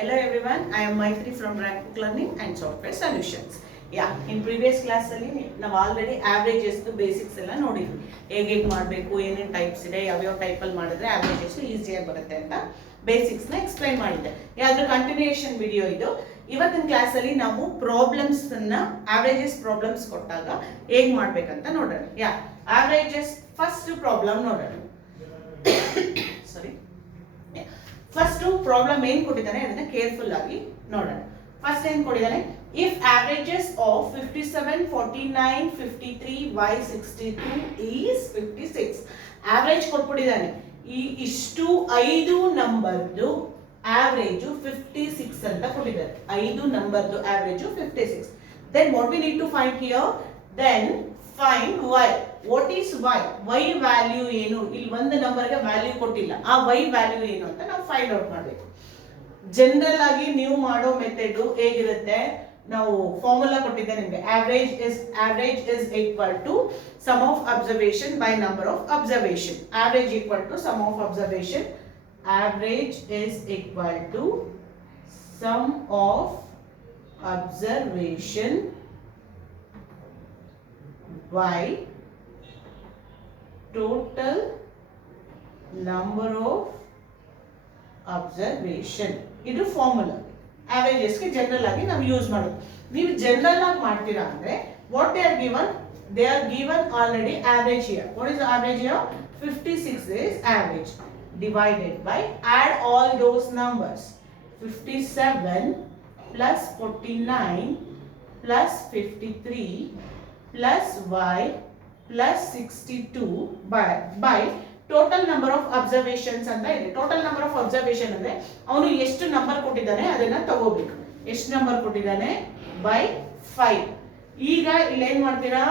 Hello everyone, I am Maitri from Rank Book Learning and Software Solutions. Yeah, in previous class ಅಲ್ಲಿ ನಾವು already averages basics ಎಲ್ಲ ನೋಡಿದ್ವಿ. ಹೇಗೆ ಮಾಡಬೇಕು, ಏನೇನು ಟೈಪ್ಸ್ ಇದೆ, ಯಾವ ಟೈಪ್ ಅಲ್ಲಿ ಮಾಡಿದ್ರೆ averages ಈಸಿಯಾಗಿ ಬರುತ್ತೆ ಅಂತ ಬೇಸಿಕ್ಸ್ ನ ಎಕ್ಸ್ಪ್ಲೈನ್ ಮಾಡಿದ್ದೆ. ಅದರ ಕಂಟಿನ್ಯೂಯೇಷನ್ ವಿಡಿಯೋ ಇದು. ಇವತ್ತಿನ ಕ್ಲಾಸ್ ಅಲ್ಲಿ ನಾವು ಪ್ರಾಬ್ಲಮ್ಸ್ ಅನ್ನ averages ಪ್ರಾಬ್ಲಮ್ಸ್ ಕೊಟ್ಟಾಗ ಹೇಗೆ ಮಾಡಬೇಕಂತ ನೋಡೋಣ. ಯಾ, averages ಫಸ್ಟ್ ಪ್ರಾಬ್ಲಮ್ ನೋಡೋಣ. ಸಾರಿ, ಫಸ್ಟ್ ಪ್ರಾಬ್ಲಮ್ ಏನ್ ಕೊಟ್ಟಿದ್ದಾನೆ ಅದನ್ನ ಕೇರ್ಫುಲ್ ಆಗಿ ನೋಡೋಣ. ಫಸ್ಟ್ ಏನ್ ಕೊಟ್ಟಿದ್ದಾನೆ, if averages of 57, 49, 53, y 62 is 56. Average ಕೊಟ್ಬಿಟ್ಟಿದ್ದಾನೆ. ಈ ಇಷ್ಟು 5 ನಂಬರ್ದು ಆವರೇಜ್ 56 ಅಂತ ಕೊಟ್ಟಿದ್ದಾರೆ. 5 ನಂಬರ್ದು average 56. Then what we need to find here? Then find y. What is y? y value ಏನು? ಇಲ್ಲಿ ಒಂದು ನಂಬರ್ಗೆ ವ್ಯಾಲ್ಯೂ ಕೊಟ್ಟಿಲ್ಲ. ಆ y ವ್ಯಾಲ್ಯೂ ಏನು ಅಂತ ನಾವು ಫೈಂಡ್ ಔಟ್ ಮಾಡಬೇಕು. ಜನರಲ್ ಆಗಿ ನೀವು ಮಾಡೋ ಮೆಥಡ್ ಹೇಗಿರುತ್ತೆ, ನಾವು ಫಾರ್ಮುಲಾ ಕೊಟ್ಟಿದ್ದೆ ನಿಮಗೆ. average is equal to sum of observation by number of observation. Average equal to sum of observation. Average is equal to sum of observation by total number of observation. ಇದು formula. averages ಗೆ general ಆಗಿ ನಾವು use ಮಾಡೋದು. ನೀವು general ಆಗಿ ಮಾಡ್ತೀರಾ ಅಂದ್ರೆ what they are given already average here. What is the average here? 56 is average divided by, add all those numbers. 57 plus 49 plus 53 plus y plus 62 by total number of observations ಅಂತ ಇದೆ. Total number of observation ಅಂದ್ರೆ ಅವನು ಎಷ್ಟು number ಕೊಟ್ಟಿದ್ದಾನೆ ಅದನ್ನ ತಗೋಬೇಕು. ಎಷ್ಟು number ಕೊಟ್ಟಿದ್ದಾನೆ? ಬೈ 5. ಈಗ ಇಲ್ಲಿ ಏನ್ ಮಾಡ್ತೀರಾ,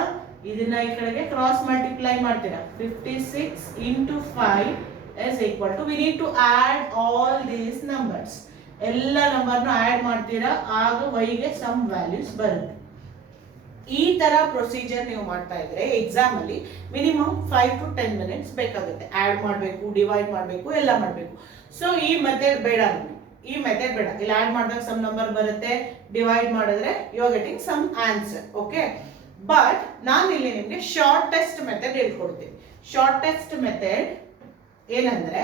ಇದನ್ನ ಈ ಕಡೆಗೆ ಕ್ರಾಸ್ ಮಲ್ಟಿಪ್ಲೈ ಮಾಡ್ತೀರಾ. 56 into 5 is equal to, we need to add all these numbers. ಎಲ್ಲ ನಂಬರ್ನ ಆಡ್ ಮಾಡ್ತೀರಾ, ಆಗ y ಗೆ ಸಮ್ ವ್ಯಾಲ್ಯೂಸ್ ಬರುತ್ತೆ. ಈ ತರ ಪ್ರೊಸೀಜರ್ ನೀವು ಮಾಡ್ತಾ ಇದ್ರೆ ಎಕ್ಸಾಮ್ ಅಲ್ಲಿ ಮಿನಿಮಮ್ 5 to 10 ಮಿನಿಟ್ಸ್ ಬೇಕಾಗುತ್ತೆ. ಆಡ್ ಮಾಡಬೇಕು, ಡಿವೈಡ್ ಮಾಡಬೇಕು, ಎಲ್ಲ ಮಾಡಬೇಕು. ಸೊ ಈ ಮೆಥಡ್ ಬೇಡ ನಮಗೆ. ಈ ಮೆಥಡ್ ಬೇಡ. ಇಲ್ಲಿ ಆಡ್ ಮಾಡಿದಾಗ ಸಮ್ ನಂಬರ್ ಬರುತ್ತೆ, ಡಿವೈಡ್ ಮಾಡಿದ್ರೆ you are getting some answer. Okay, but ನಾನು ಇಲ್ಲಿ ನಿಮಗೆ ಶಾರ್ಟೆಸ್ಟ್ ಮೆಥಡ್ ಹೇಳ್ಕೊಡ್ತೀನಿ. ಶಾರ್ಟೆಸ್ಟ್ ಮೆಥಡ್ ಏನಂದ್ರೆ,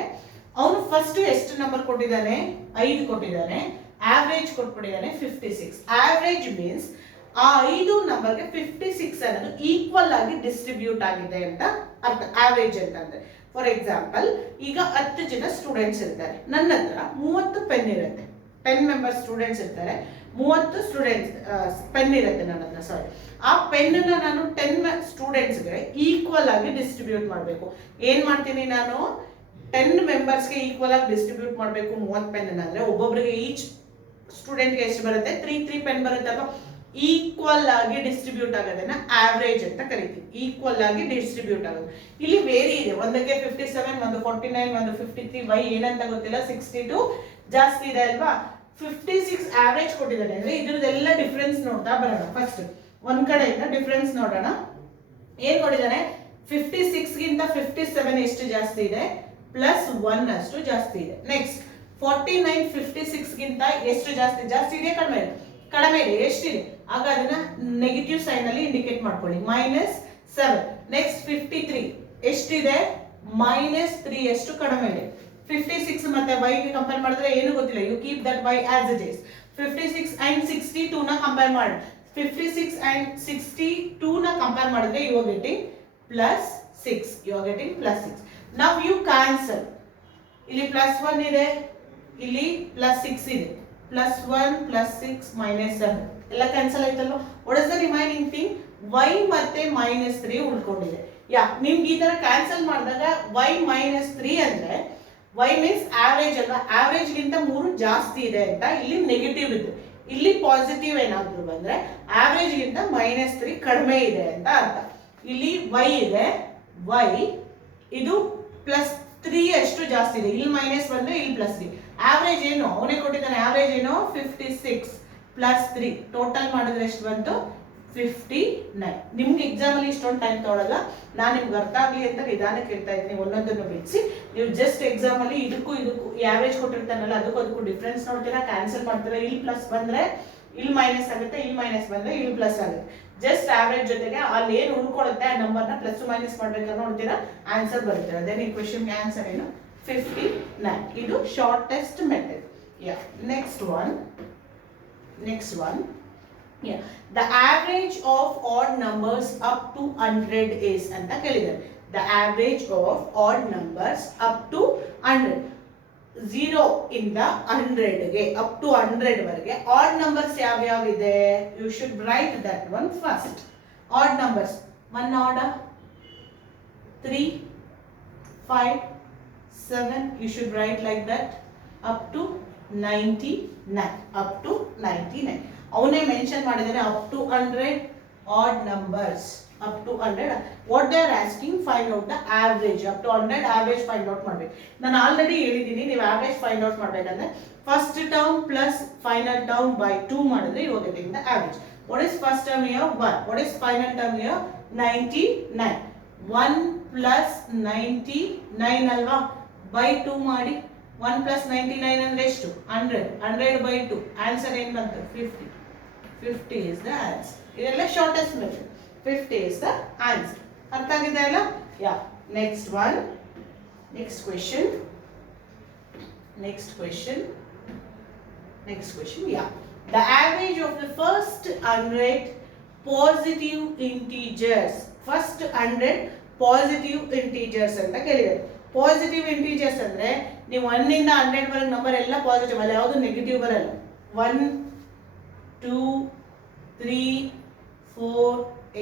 ಅವನು ಫಸ್ಟ್ ಎಷ್ಟು ನಂಬರ್ ಕೊಟ್ಟಿದ್ದಾನೆ? 5 ಕೊಟ್ಟಿದ್ದಾನೆ. ಆವರೇಜ್ ಕೊಟ್ಬಿಟ್ಟಿದ್ದಾನೆ 56. ಆವರೇಜ್ ಮೀನ್ಸ್ ಆ 5 ನಂಬರ್ಗೆ 56 ಅನ್ನೋದು ಈಕ್ವಲ್ ಆಗಿ ಡಿಸ್ಟ್ರಿಬ್ಯೂಟ್ ಆಗಿದೆ ಅಂತ ಅರ್ಥ. ಆವರೇಜ್ ಅಂತಂದ್ರೆ ಫಾರ್ ಎಕ್ಸಾಂಪಲ್, ಈಗ 10 ಜನ ಸ್ಟೂಡೆಂಟ್ಸ್ ಇರ್ತಾರೆ, ನನ್ನ ಹತ್ರ 30 ಪೆನ್ ಇರುತ್ತೆ. 10 ಮೆಂಬರ್ ಸ್ಟೂಡೆಂಟ್ಸ್ ಇರ್ತಾರೆ, 30 ಸ್ಟೂಡೆಂಟ್ಸ್ ಪೆನ್ ಇರುತ್ತೆ ನನ್ನ ಹತ್ರ. ಸಾರಿ, ಆ ಪೆನ್ ನಾನು 10 ಸ್ಟೂಡೆಂಟ್ಸ್ಗೆ ಈಕ್ವಲ್ ಆಗಿ ಡಿಸ್ಟ್ರಿಬ್ಯೂಟ್ ಮಾಡಬೇಕು. ಏನ್ ಮಾಡ್ತೀನಿ ನಾನು? 10 ಮೆಂಬರ್ಸ್ಗೆ ಈಕ್ವಲ್ ಆಗಿ ಡಿಸ್ಟ್ರಿಬ್ಯೂಟ್ ಮಾಡಬೇಕು. 30 ಪೆನ್ ಅಂದ್ರೆ ಒಬ್ಬೊಬ್ಬರಿಗೆ ಈಚ್ ಸ್ಟೂಡೆಂಟ್ಗೆ ಎಷ್ಟು ಬರುತ್ತೆ? 3 ಪೆನ್ ಬರುತ್ತೆ ಅಲ್ವಾ? ಈಕ್ವಲ್ ಆಗಿ ಡಿಸ್ಟ್ರಿಬ್ಯೂಟ್ ಆಗೋದನ್ನ ಆವರೇಜ್ ಅಂತ ಕರಿತೀವಿ. ಈಕ್ವಲ್ ಆಗಿ ಡಿಸ್ಟ್ರಿಬ್ಯೂಟ್ ಆಗೋದು. ಇಲ್ಲಿ ವೇರಿ ಇದೆ, ಒಂದಕ್ಕೆ 57, ಒಂದು 49, ಒಂದು 53, ವೈ ಏನಂತ ಗೊತ್ತಿಲ್ಲ, 62 ಜಾಸ್ತಿ ಇದೆ ಅಲ್ವಾ? 56 ಆವರೇಜ್ ಕೊಟ್ಟಿದ್ದಾನೆ ಅಂದ್ರೆ ಇದ್ರದ್ದೆಲ್ಲ ಡಿಫ್ರೆನ್ಸ್ ನೋಡ್ತಾ ಬರೋಣ. ಫಸ್ಟ್ ಒಂದ್ ಕಡೆಯಿಂದ ಡಿಫ್ರೆನ್ಸ್ ನೋಡೋಣ. ಏನ್ ಕೊಟ್ಟಿದ್ದಾನೆ? 56 ಗಿಂತ 57 ಎಷ್ಟು ಜಾಸ್ತಿ ಇದೆ? +1 ಅಷ್ಟು ಜಾಸ್ತಿ ಇದೆ. ನೆಕ್ಸ್ಟ್ 49 56 ಗಿಂತ ಎಷ್ಟು ಜಾಸ್ತಿ? ಜಾಸ್ತಿ ಇದೆ, ಕಡಿಮೆ ಇದೆ? ಕಡಿಮೆ ಇದೆ. ಎಷ್ಟಿದೆ? ಆಗ ಅದನ್ನ ನೆಗೆಟಿವ್ ಸೈನ್ ಅಲ್ಲಿ ಇಂಡಿಕೇಟ್ ಮಾಡ್ಕೊಳ್ಳಿ, -7. ನೆಕ್ಸ್ಟ್ 53 ಎಷ್ಟಿದೆ? -3 ಎಷ್ಟು ಕಡಿಮೆ ಇದೆ. 56 ಮತ್ತೆ y ಗೆ ಕಂಪೇರ್ ಮಾಡಿದ್ರೆ ಏನು ಗೊತ್ತಿಲ್ಲ, you keep that y as it is. 56 and 62 ನ ಕಂಪೇರ್ ಮಾಡಿ, 56 and 62 ನ ಕಂಪೇರ್ ಮಾಡಿದ್ರೆ you are getting +6. You R getting +6. Now you cancel. ಇಲ್ಲಿ +1 ಇದೆ, ಇಲ್ಲಿ +6 ಇದೆ. +1 +6 -7 ಎಲ್ಲ ಕ್ಯಾನ್ಸಲ್ ಆಯ್ತಲ್ವಾ? What is the remaining thing? y ಮತ್ತೆ -3 ಉಳ್ಕೊಂಡಿದೆ. ಯಾ, ನಿಮ್ಗೆ ಈ ತರ ಕ್ಯಾನ್ಸಲ್ ಮಾಡಿದಾಗ y -3 ಅಂದ್ರೆ y ಮೀನ್ಸ್ ಆವರೇಜ್ ಅಲ್ವಾ? ಆವರೇಜ್ ಗಿಂತ 3 ಜಾಸ್ತಿ ಇದೆ ಅಂತ ಇಲ್ಲಿ ನೆಗೆಟಿವ್ ಇದೆ. ಇಲ್ಲಿ ಪಾಸಿಟಿವ್ ಏನಾದ್ರು ಬಂದ್ರೆ ಆವರೇಜ್ ಗಿಂತ -3 ಕಡಿಮೆ ಇದೆ ಅಂತ ಅರ್ಥ. ಇಲ್ಲಿ y ಇದೆ, y ಇದು +3 ಅಷ್ಟು ಜಾಸ್ತಿ ಇದೆ. ಇಲ್ಲಿ ಮೈನಸ್ ಬಂದ್ರೆ ಇಲ್ಲಿ +3. ಆವರೇಜ್ ಏನು? ಅವನೇ ಕೊಟ್ಟಿದ್ದಾನೆ. ಆವರೇಜ್ ಏನು? 56 +3 ಟೋಟಲ್ ಮಾಡಿದ್ರೆ ಎಷ್ಟು ಬಂತು? 59. ನಿಮ್ಗೆ ಎಕ್ಸಾಮಲ್ಲಿ ಇಷ್ಟೊಂದು ಟೈಮ್ ತೊಗೊಳಲ್ಲ, ನಾನು ನಿಮ್ಗೆ ಅರ್ಥ ಆಗಲಿ ಅಂತ ನಿಧಾನಕ್ಕೆ ಹೇಳ್ತಾ ಇದ್ದೀನಿ, ಒಂದೊಂದನ್ನು ಬಿಡಿಸಿ. ನೀವು ಜಸ್ಟ್ ಎಕ್ಸಾಮಲ್ಲಿ ಇದಕ್ಕೂ ಆವ್ರೇಜ್ ಕೊಟ್ಟಿರ್ತಾನಲ್ಲ ಅದಕ್ಕೂ ಡಿಫ್ರೆನ್ಸ್ ನೋಡ್ತೀರಾ, ಕ್ಯಾನ್ಸಲ್ ಮಾಡ್ತೀರಾ. ಇಲ್ಲಿ ಪ್ಲಸ್ ಬಂದರೆ ಇಲ್ಲಿ ಮೈನಸ್ ಆಗುತ್ತೆ, ಇಲ್ಲಿ ಮೈನಸ್ ಬಂದರೆ ಇಲ್ಲಿ ಪ್ಲಸ್ ಆಗುತ್ತೆ. ಜಸ್ಟ್ ಆವ್ರೇಜ್ ಜೊತೆಗೆ ಅಲ್ಲಿ ಏನು ಉಳ್ಕೊಳ್ಳುತ್ತೆ ಆ ನಂಬರ್ನ ಪ್ಲಸ್ ಮೈನಸ್ ಮಾಡ್ಬೇಕಾದ್ರೆ ನೋಡ್ತೀರಾ, ಆನ್ಸರ್ ಬರುತ್ತೆ. ದೆನ್ ಈ ಕ್ವೆಶನ್ಗೆ ಆನ್ಸರ್ ಏನು? 59. ಇದು shortest method. Yeah, next one. Yeah. The average of odd numbers up to 100 is ಅಂತ ಕೇಳಿದ್ದಾರೆ. The average of odd numbers up to 100. 0 ಇಂದ 100 ಗೆ up to 100 ವರೆಗೆ odd numbers ಯಾವ್ಯಾವ ಇದೆ? You should write that one first. Odd numbers 1 odd, 3, 5, 7. You should write like that up to 99. Up to 99. ಅವನೇ mention ಮಾಡಿದರೆ up to 100 add numbers. Up to 100 what they are asking, find out the average. Up to 100 average find out ಮಾಡಬೇಕು. ನಾನು already ಹೇಳಿದ್ದೀನಿ, ನೀವು average find out ಮಾಡಬೇಕಂದ್ರೆ first term plus final term by 2 ಮಾಡಿದ್ರೆ you will get the average. What is first term here? 1. What is final term here? 99. 1 plus 99 ಅಲ್ವಾ, by 2 ಮಾಡಿ. 1 plus 99 ಅಂದ್ರೆ ಎಷ್ಟು? 100. 100 ಬೈ 2 ಆನ್ಸರ್ ಏನು ಬಂತು? 50. 50 is the answer. ಇದೆಲ್ಲ shortest method. 50 is the answer. ಅರ್ಥ ಆಗಿದೆ ಅಲ್ಲ? Yeah, next one. Next question. Yeah, the average of the first 100 positive integers. first 100 positive integers ಅಂತ ಕೇಳಿದ್ದಾರೆ. ಪಾಸಿಟಿವ್ ಇಂಟೀಜರ್ಸ್ ಅಂದ್ರೆ ನೀವು 1 ಇಂದ 100 ವರೆಗೆ ನಂಬರ್ ಎಲ್ಲ ಪಾಸಿಟಿವ್, ಅಲ್ಲಿ ಯಾವುದು ನೆಗೆಟಿವ್ ಬರಲ್ಲ. 1, 2, 3, 4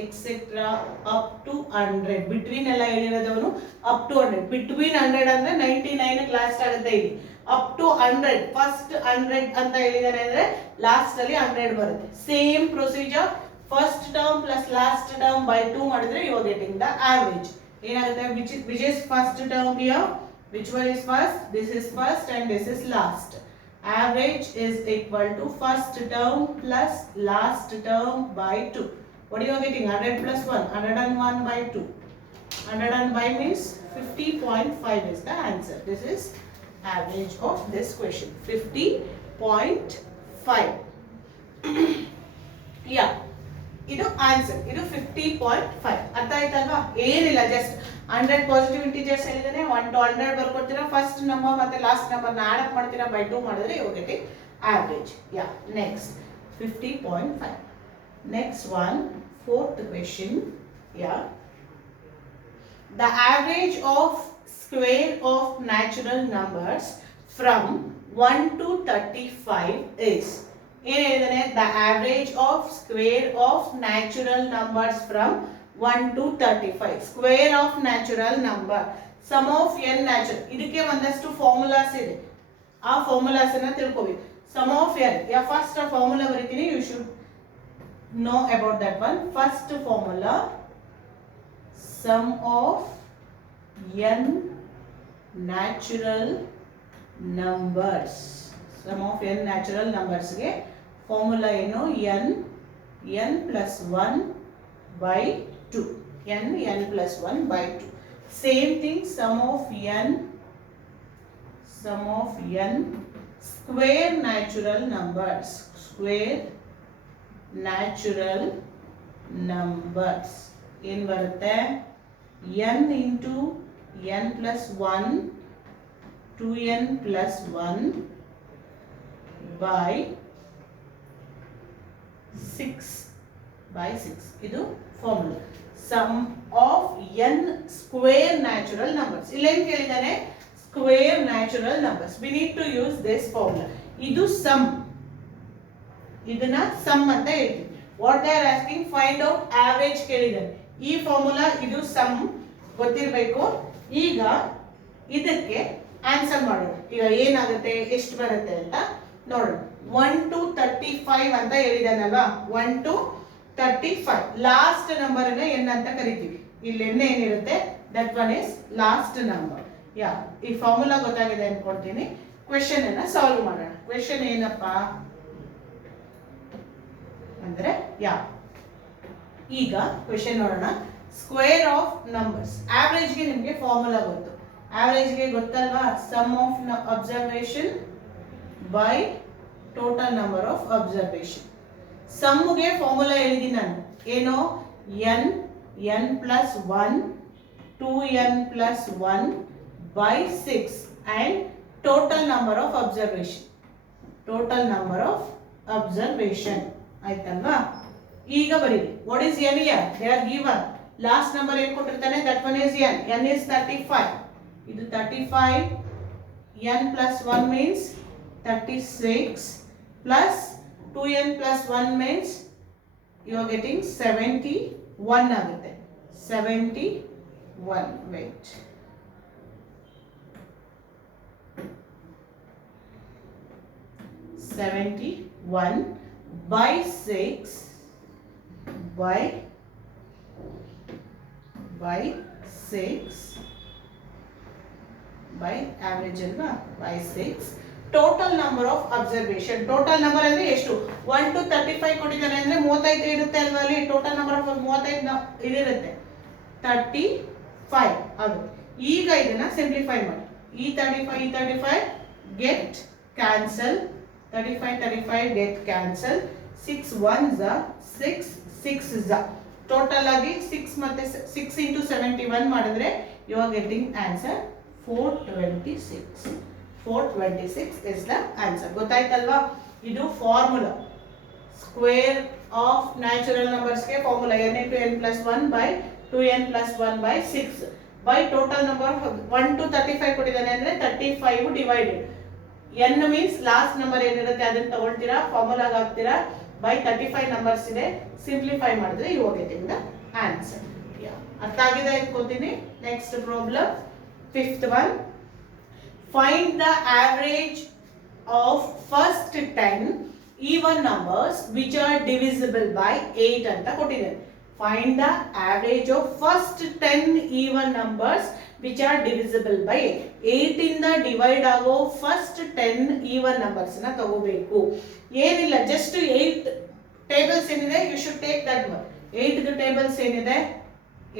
ಎಕ್ಸೆಟ್ರಾ ಅಪ್ ಟು 100. ಬಿಟ್ವೀನ್ ಎಲ್ಲ ಹೇಳಿರೋದವನು ಅಪ್ ಟು 100. ಬಿಟ್ವೀನ್ 100 ಅಂದ್ರೆ 99 ಲಾಸ್ಟ್ ಆಗುತ್ತೆ. ಇಲ್ಲಿ ಅಪ್ ಟು 100 ಫಸ್ಟ್ 100 ಅಂತ ಹೇಳಿದಾನೆ ಅಂದ್ರೆ ಲಾಸ್ಟ್ ಅಲ್ಲಿ 100 ಬರುತ್ತೆ. Same procedure, first term plus last term by 2 ಮಾಡಿದ್ರೆ you are getting the average. ಏನಾಗುತ್ತೆ? which is first term here? Which one is first? This is first and this is last. Average is equal to first term plus last term by 2. What are you getting? 100 plus 1. 101 by 2. 105 means 50.5 is the answer. This is average of this question. 50.5. Yeah. ಇದು answer. ಇದು 50.5. ಅರ್ಥ ಆಯ್ತಲ್ವಾ? ಏನಿಲ್ಲ, just 100 positive integers ಹೇಳಿದಾನೆ, 1 to 100 ಬರ್ಕೊಡ್ತೀರಾ, first number ಮತ್ತೆ last number ನ add up ಮಾಡ್ತೀರಾ, ಬೈ 2 ಮಾಡಿದ್ರೆ you get average. Yeah, next 50.5. Next one, fourth question. Yeah, the average of square of natural numbers from 1 to 35 is. ಏನು ಹೇಳಿದಾನೆ? The average of square of natural numbers from 1 to 35. Square of natural number, sum of N natural. ಇದಕ್ಕೆ ಒಂದಷ್ಟು formulas ಇದೆ, ಆ formulas ಅನ್ನ ತಿಳ್ಕೋಬೇಕು. Sum of N, yeah first formula ಬರೀತೀನಿ, you should know about that one. First formula, sum of N natural numbers. Sum of N natural ನಂಬರ್ಸ್ಗೆ formula ಏನು? n plus 1 by 2. n plus 1 by 2. Same thing, sum of n square natural numbers. Square natural numbers. ಏನು ಬರುತ್ತೆ? n into n plus 1, 2n plus 1 by 6 by 6. ಇದು formula. Sum of n square natural numbers. ಇಲ್ಲೇನು ಕೇಳಿದಾನೆ? Square natural numbers. We need to use this formula. ಇದು sum, ಇದನ್ನ sum ಅಂತ ಹೇಳ್ತೀವಿ. What they are asking, find out average ಕೇಳಿದಾನೆ. ಈ formula ಇದು ಸಮ್ ಗೊತ್ತಿರಬೇಕು. ಈಗ ಇದಕ್ಕೆ ಆನ್ಸರ್ ಮಾಡೋಣ. ಈಗ ಏನಾಗುತ್ತೆ, ಎಷ್ಟು ಬರುತ್ತೆ ಅಂತ ನೋಡೋಣ. 1 to 35 ಅಂತ ಹೇಳಿದಾನಲ್ವಾ? 1 to 35 ಲಾಸ್ಟ್ ನಂಬರ್ ಅನ್ನ ಎನ್ ಅಂತ ಕರಿತೀವಿ. ಇಲ್ಲಿ ಎನ್ ಏನಿರುತ್ತೆ, that one is last number. Yeah, ಈ ಫಾರ್ಮುಲಾ ಗೊತ್ತಾಗಿದೆ ಅನ್ಕೊಳ್ತೀನಿ. ಕ್ವೆಶ್ಚನ್ ಅನ್ನ ಸಾಲ್ವ್ ಮಾಡೋಣ. ಕ್ವೆಶ್ಚನ್ ಏನಪ್ಪಾ ಅಂದ್ರೆ, ಯಾ ಈಗ ಕ್ವೆಶ್ಚನ್ ನೋಡೋಣ. Square of numbers. ಆವ್ರೇಜ್ಗೆ ನಿಮಗೆ ಫಾರ್ಮುಲಾ ಗೊತ್ತು. ಆವ್ರೇಜ್ಗೆ ಗೊತ್ತಲ್ವಾ? Sum of observation by total number of observation. ಸಮ್ಗೆ ಫಾರ್ಮುಲಾ ಹೇಳಿದ್ದೀನಿ ನಾನು. ಏನು? N N plus 1 2n plus 1 by 6 and total number of observation. Total number of observation. ಆಯ್ತಲ್ವಾ? ಈಗ ಬರೀರಿ. What is n here? They are given. Last number ಏನು ಕೊಟ್ಟಿರ್ತಾನೆ? That one is n. n is 35. ಇದು 35. n plus 1 means 36 plus 2n plus 1 means you are getting 71 ಆಗುತ್ತೆ. 71. Wait. (71) by 6 by 6 by average ಅಲ್ವಾ? by 6. Total number of observation. Total number ಅಂದ್ರೆ ಎಷ್ಟು? 1 to 35 ಕೊಟ್ಟಿದ್ದಾನೆ ಅಂದ್ರೆ 35 ಇರುತ್ತೆ ಅಲ್ವಾ? ಅಲ್ಲಿ ಟೋಟಲ್ ನಂಬರ್ ಆಫ್ 35 ಇದಿರುತ್ತೆ. 35 ಆಗುತ್ತೆ. ಈಗ ಇದನ್ನ ಸಿಂಪ್ಲಿಫೈ ಮಾಡಿ. ಈ 35 get cancel. 35 get cancel. 6 1s 6 6s. Total ಆಗಿ 6 ಮತ್ತೆ 6 into 71 ಮಾಡಿದ್ರೆ ಯು ಆರ್ ಗೆಟಿಂಗ್ ಆನ್ಸರ್ 426. 426 is the answer. ಗೊತ್ತಾಯ್ತಲ್ವಾ? ಇದು formula. Square of natural numbers ಗೆ formula n into n plus 1 by 2n plus 1 by 6 by total number 1 to 35 ಕೊಟ್ಟಿದ್ದಾನೆ ಅಂದ್ರೆ 35 divided. n means last number ಏನಿರುತ್ತೆ ಅದನ್ನ ತಗೊಳ್ತೀರಾ, ಫಾರ್ಮುಲಾಗೆ ಹಾಕ್ತೀರಾ. by 35 ನಂಬರ್ಸ್ ಇದೆ. ಸಿಂಪ್ಲಿಫೈ ಮಾಡಿದ್ರೆ you are getting the answer. ಅರ್ಥ ಆಗಿದೆ ಅನ್ಕೋತೀನಿ. Next problem, fifth one. Find the average of first 10 even numbers which are divisible by 8 ಅಂತ ಕೊಟ್ಟಿದ್ದಾರೆ. Find the average of first 10 even numbers which are divisible by 8. 8 ಇಂದ divide ಆಗೋ first 10 even numbers ನ ತಗೋಬೇಕು. ಏನಿಲ್ಲ, ಜಸ್ಟ್ 8 ಟೇಬಲ್ಸ್ ಏನಿದೆ, you should take that one. 8 the tables ಏನಿದೆ,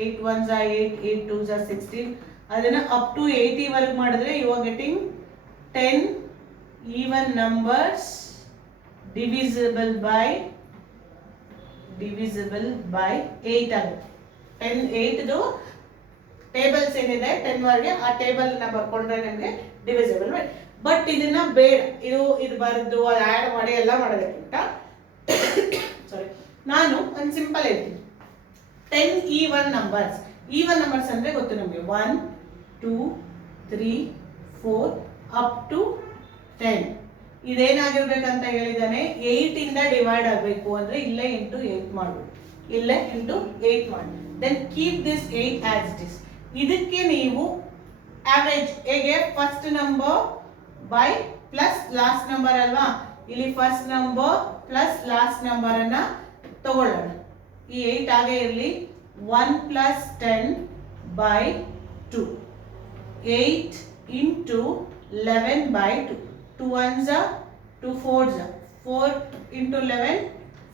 8 1s 8, 8 2s 16. ಅದನ್ನ ಅಪ್ ಟು 80 ವರೆಗೆ ಮಾಡಿದ್ರೆ you are getting 10 even numbers divisible by 8 ಆಗುತ್ತೆ. 10 8ದು ಟೇಬಲ್ಸ್ ಏನಿದೆ 10 ವರೆಗೆ ಆ ಟೇಬಲ್ ನ ಬರ್ಕೊಂಡ್ರೆ ನಿಮಗೆ ಡಿವಿಸಿಬಲ್ ಬೈ. ಬಟ್ ಇದನ್ನ ಬೇಡ, ಇದು ಬರೆದು ಅದು ಆ್ಯಡ್ ಮಾಡಿ ಎಲ್ಲ ಮಾಡೋದಕ್ಕಿಂತ ಸಾರಿ, ನಾನು ಒಂದು ಸಿಂಪಲ್ ಹೇಳ್ತೀನಿ. 10 ಈವನ್ ನಂಬರ್ಸ್. ಈವನ್ ನಂಬರ್ಸ್ ಅಂದ್ರೆ ಗೊತ್ತು ನಮಗೆ, 1 2 3 4 ಅಪ್ ಟು 10. ಇದೇನಾಗಿರ್ಬೇಕಂತ ಹೇಳಿದಾನೆ, 8 ಇಂದ ಡಿವೈಡ್ ಆಗಬೇಕು ಅಂದ್ರೆ ಇಲ್ಲೇ ಇಂಟು 8 ಮಾಡಬೇಕು. ಇಲ್ಲೇ ಇಂಟು 8 ಮಾಡಿ. Then keep this 8 as it is. ಇದಕ್ಕೆ ನೀವು ಆವರೇಜ್ ಹೇಗೆ, first number by plus last number ಅಲ್ವಾ? ಇಲ್ಲಿ first number plus last number ಅನ್ನ ತಗೊಳ್ಳೋಣ. ಈ 8 ಹಾಗೆ ಇರಲಿ. 1 plus 10 by 2. 8 into 11 by 2. 2 1s 2 4s 4 into 11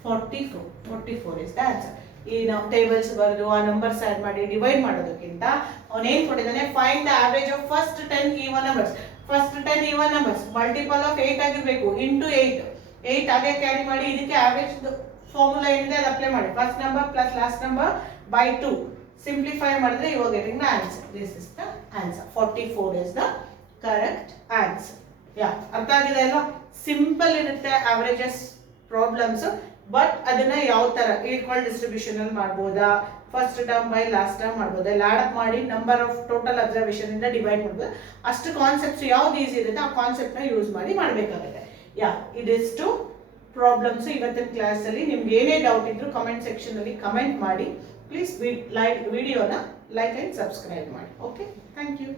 44. 44 is the answer. ಈ ನಾವು ಟೇಬಲ್ಸ್ ಬರೆದು ಆ ನಂಬರ್ಸ್ ಆಡ್ ಮಾಡಿ ಡಿವೈಡ್ ಮಾಡೋದಕ್ಕಿಂತ ಅವನೇನ್ ಕೊಟ್ಟಿದ್ದಾನೆ, find the average of first 10 even numbers. First 10 even numbers multiple of 8 ಆಗಿರ್ಬೇಕು. ಇಂಟು 8 ಹಾಗೆ ಕ್ಯಾರಿ ಮಾಡಿ. ಇದಕ್ಕೆ ಆವರೇಜ್ ಫಾರ್ಮುಲಾ ಏನಿದೆ ಅದು ಅಪ್ಲೈ ಮಾಡಿ. First number plus last number by 2. Simplify ಮಾಡಿದ್ರೆ you are getting the answer. This is the answer. 44 is the correct answer. ಅರ್ಥ ಆಗಿದೆ ಅಲ್ವಾ? ಸಿಂಪಲ್ ಇರುತ್ತೆ ಅವರೇಜಸ್ ಪ್ರಾಬ್ಲಮ್ಸ್. ಬಟ್ ಅದನ್ನ ಯಾವ ತರ ಈಕ್ವಲ್ ಡಿಸ್ಟ್ರಿಬ್ಯೂಷನ್ ಅಲ್ಲಿ ಮಾಡ್ಬೋದಾ, first term by last term ಮಾಡ್ಬೋದಾ, ಲ್ಯಾಡಪ್ ಮಾಡಿ ನಂಬರ್ ಆಫ್ ಟೋಟಲ್ ಅಬ್ಸರ್ವೇಷನ್ ಇಂದ ಡಿವೈಡ್ ಮಾಡ್ಬೋದು. ಅಷ್ಟು ಕಾನ್ಸೆಪ್ಟ್ಸ್ ಯಾವ್ದು ಈಸಿ ಇರುತ್ತೆ ಆ ಕಾನ್ಸೆಪ್ಟ್ ನ ಯೂಸ್ ಮಾಡಿ ಮಾಡಬೇಕಾಗುತ್ತೆ. ಇದಿಷ್ಟು ಪ್ರಾಬ್ಲಮ್ಸ್ ಇವತ್ತಿನ ಕ್ಲಾಸ್ ಅಲ್ಲಿ. ನಿಮ್ಗೆ ಏನೇ ಡೌಟ್ ಇದ್ರು ಕಮೆಂಟ್ ಸೆಕ್ಷನ್ ಅಲ್ಲಿ ಕಮೆಂಟ್ ಮಾಡಿ. ಪ್ಲೀಸ್ ವಿಡಿಯೋನ ಲೈಕ್ ಅಂಡ್ ಸಬ್ಸ್ಕ್ರೈಬ್ ಮಾಡಿ. Okay, thank you.